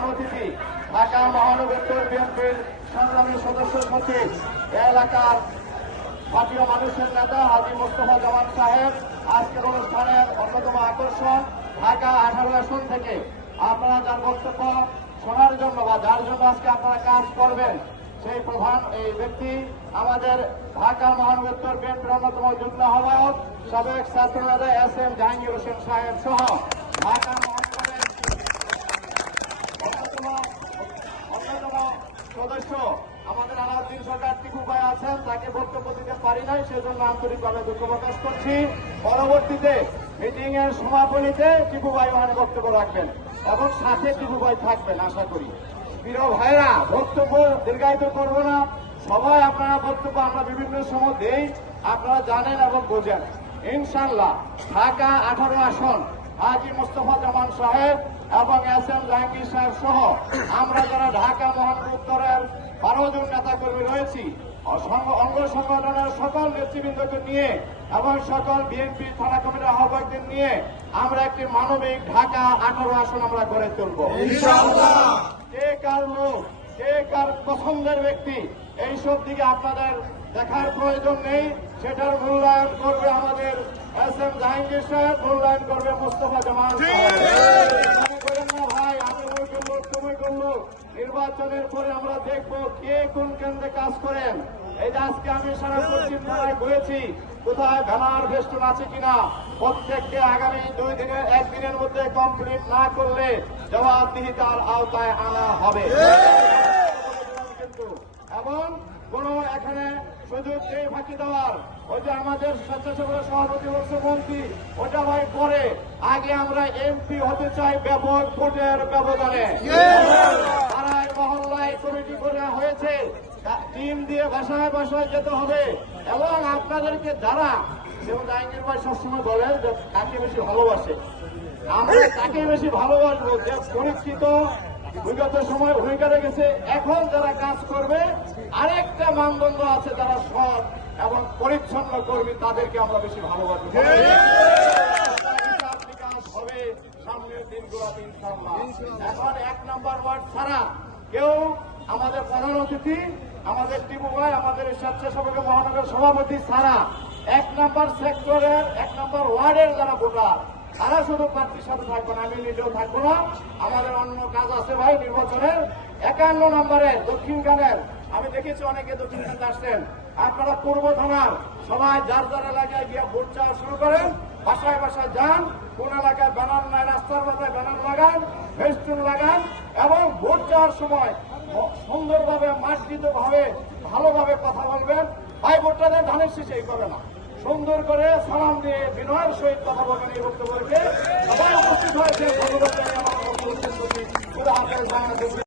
প্রধান অতিথি ঢাকা মহানগর উত্তর বিএনপির সংগ্রামী সদস্য সচিব এলাকার জাতীয় মানুষের নেতা হাজী মোস্তফা জামান সাহেব আজকের অনুষ্ঠানের অন্যতম আকর্ষণ ঢাকা 18 আসন থেকে আপনারা যার বক্তব্য শোনার জন্য বা যার জন্য আজকে আপনারা কাজ করবেন সেই প্রধান এই ব্যক্তি আমাদের ঢাকা মহানগর উত্তর বিএনপির অন্যতম যুগ্ম আহ্বায়ক সাবেক ছাত্র নেতা SM জাহাঙ্গীর হোসেন সাহেব সহ ঢাকা মহানগরের অন্যতম সদস্য আমাদের আলাউদ্দিন সরকার টিপু ভাই আছেন, তাকে বক্তব্য দিতে পারি নাই, সেজন্য আন্তরিকভাবে দুঃখ প্রকাশ করছি। পরবর্তীতে মিটিং এর সমাপনীতে টিপু ভাই ওখানে বক্তব্য রাখবেন এবং সাথে টিপু ভাই থাকবেন আশা করি। প্রিয় ভাইরা, বক্তব্য দীর্ঘায়িত করব না, সবাই আপনারা বক্তব্য আমরা বিভিন্ন সময় দেই, আপনারা জানেন এবং বোঝেন। ইনশাআল্লাহ ঢাকা 18 আসন হাজী মোস্তফা জামান সাহেব এবং SM জাহাঙ্গীর সাহেব সহ আমরা যারা ঢাকা মহানগর উত্তরের 12 জন নেতাকর্মী রয়েছি, অঙ্গ সংগঠনের সকল নেতৃবৃন্দকে নিয়ে এবং সকল বিএনপি থানা কমিটির আহ্বায়কদের নিয়ে আমরা একটি মানবিক ঢাকা 18 আসন আমরা গড়ে তুলব ইনশাআল্লাহ। কে কার লোক, কে কার পছন্দের ব্যক্তি, এইসব দিকে আপনাদের দেখার প্রয়োজন নেই, সেটার মূল্যায়ন করবে আমাদের SM জাহাঙ্গীর সাহেব, মূল্যায়ন করবে মোস্তফা জামান সাহেব। ভাই আমি ওই করলো তুমি করলো, নির্বাচনের পরে আমরা দেখবো কে কোন কেন্দ্রে কাজ করেন। এই যে আজকে আমি সারা পশ্চিম থানায় ঘুরেছি, কোথায় ব্যানার বেষ্টন আছে কিনা, প্রত্যেককে আগামী 2 দিনের 1 দিনের মধ্যে কমপ্লিট না করলে জবাবদিহিতার আওতায় আনা হবে। এবং কোন এখানে সুযোগ নেই ফাঁকি দেওয়ার। ওই যে আমাদের স্বেচ্ছাসেবক সভাপতি বলছে মন্ত্রী, ওটা ভাই পরে, আগে আমরা MP হতে চাই ব্যাপক ভোটের ব্যবধানে। পাড়ায় মহল্লায় কমিটি করা হয়েছে, টিম দিয়ে বাসায় বাসায় যেতে হবে এবং আপনাদেরকে যারা, যেমন জাহাঙ্গীর ভাই সবসময় বলেন যে কাকে বেশি ভালোবাসে, আমরা তাকে বেশি ভালোবাসবো যে পরিচিত বিগত সময় ভূমিকা রেখেছে। এখন যারা কাজ করবে আরেকটা মানদণ্ড আছে, যারা সৎ এবং পরিচ্ছন্ন কর্মী, তাদেরকে আমরা বেশি ভালোবাসবো। বিকাশ হবে সামনের দিনগুলোতে ইনশাআল্লাহ। এখন 1 নম্বর ওয়ার্ড ছাড়া কেউ, আমাদের প্রধান অতিথি আমাদের টিপু ভাই, আমাদের স্বেচ্ছাসেবক মহানগর সভাপতি ছাড়া 1 নম্বর সেক্টরের 1 নম্বর ওয়ার্ডের যারা ভোটার, তারা শুধু প্রার্থীর সাথে থাকবো না, আমি নিজেও থাকবো না, আমাদের অন্য কাজ আছে ভাই নির্বাচনের। 51 নম্বরের দক্ষিণখানের আমি দেখেছি অনেকে দক্ষিণখানে আসছেন, আপনারা পূর্ব থানার সবাই যার যার এলাকায় গিয়ে ভোট চাওয়া শুরু করেন, বাসায় বাসায় যান, কোন এলাকায় ব্যানার নাই রাস্তার মাথায় ব্যানার লাগান, ফেস্টুন লাগান এবং ভোট চাওয়ার সময় সুন্দরভাবে মার্জিত ভাবে ভালোভাবে কথা বলবেন। ভাই ভোটটা দেন ধানের শীষেই করে না, সুন্দর করে সালাম দিয়ে বিনয়ের সহিত কথা বলবেন। এই বক্তব্য